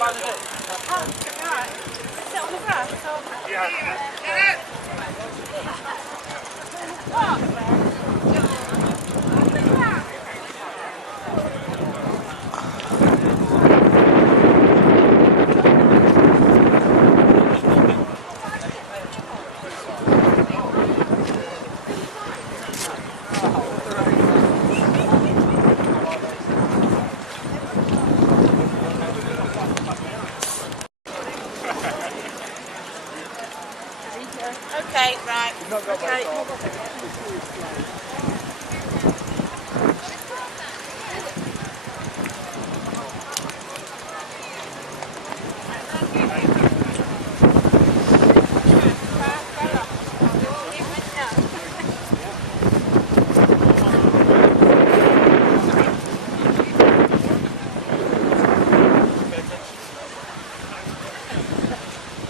by the ditch. Oh, right. Sit on the grass or... Yeah. Okay, right. Okay.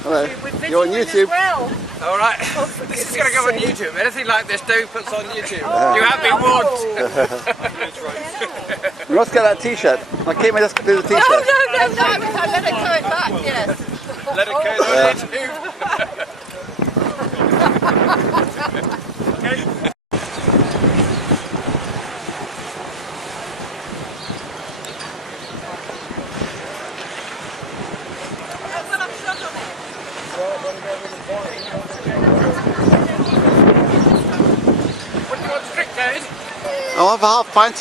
Hello, you're on YouTube. Well. Alright, this is going to go on YouTube. Anything like this, do puts on YouTube. You have been warned. You must get that t-shirt. I came here just to do the t-shirt. No, let it go back, yes. Let it go on YouTube. Okay. I'll have a half pint.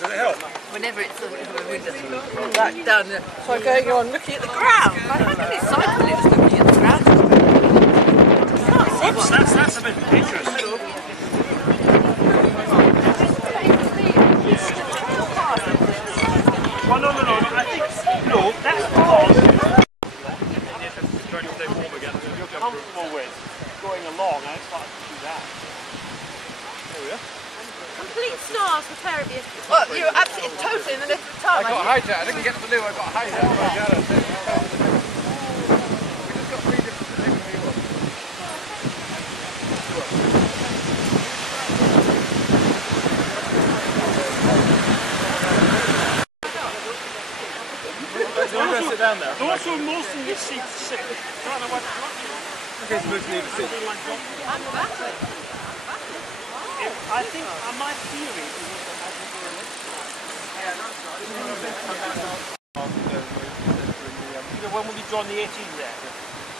Does it help? Whenever it's back down there. So going on looking at the ground. Like, how many cyclists looking at the ground? That's a bit dangerous. Well, no, I think, no, that's because trying to stay warm again. You're comfortable with going along, I thought to do that. There we are. Complete stars for pair of you. Well, you were absolutely totally in the middle of the time. I got hijacked. I didn't get to the loo, I got hijacked. We just got 3 different things. Sit down there. Those who most in this seat sit. Okay, so most need to sit. I think my theory is when we draw the 18 there.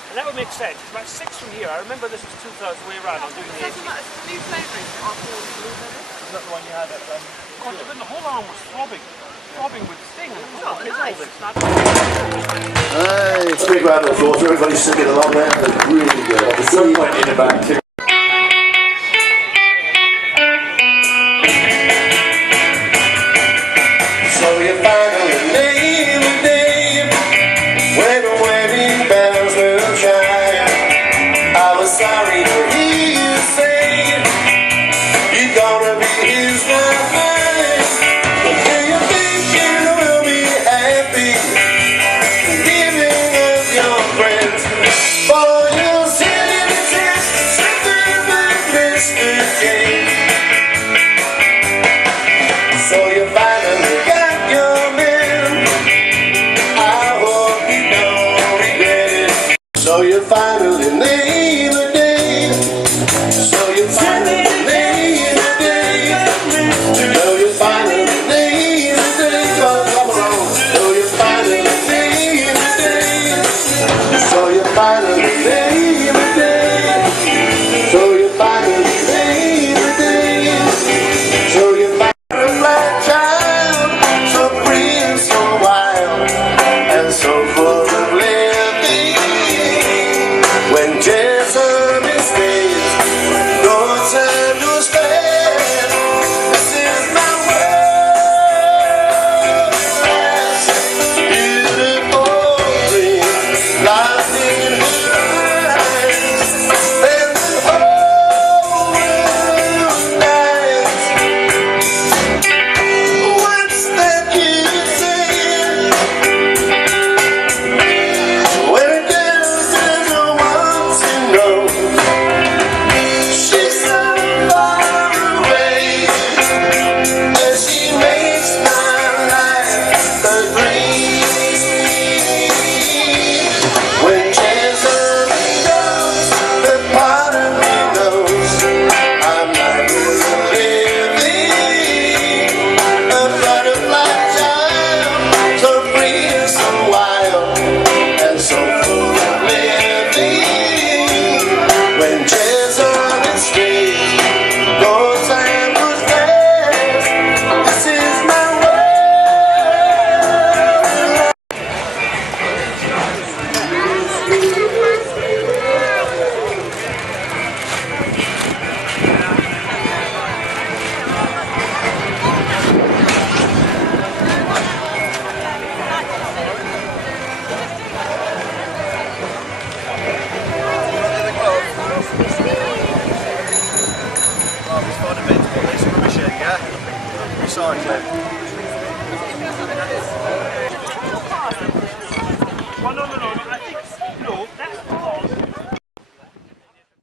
And that would make sense. It's about 6 from here. I remember this was 2,000 way around. I'm doing the 18. New flavouring after all the blueberries. Is that the the one you had at God, the whole arm was throbbing with sting. Oh, nice. Hey, That's a big round of applause for everybody singing along there. That's really good. At some point in the back too. So you finally named the day when the wedding bells will chime. I was sorry to hear you say you're gonna be his wife. But do you think you will be happy giving up your friends for your silly test, something like Mr. King? So you finally got your man. I hope you don't regret it. So you finally named the day. So you finally named the day. So you finally named the day. Come along. So you finally named the day. So you finally named the day. So you finally named the day. So you finally black child, so free and so wild, and so full of living.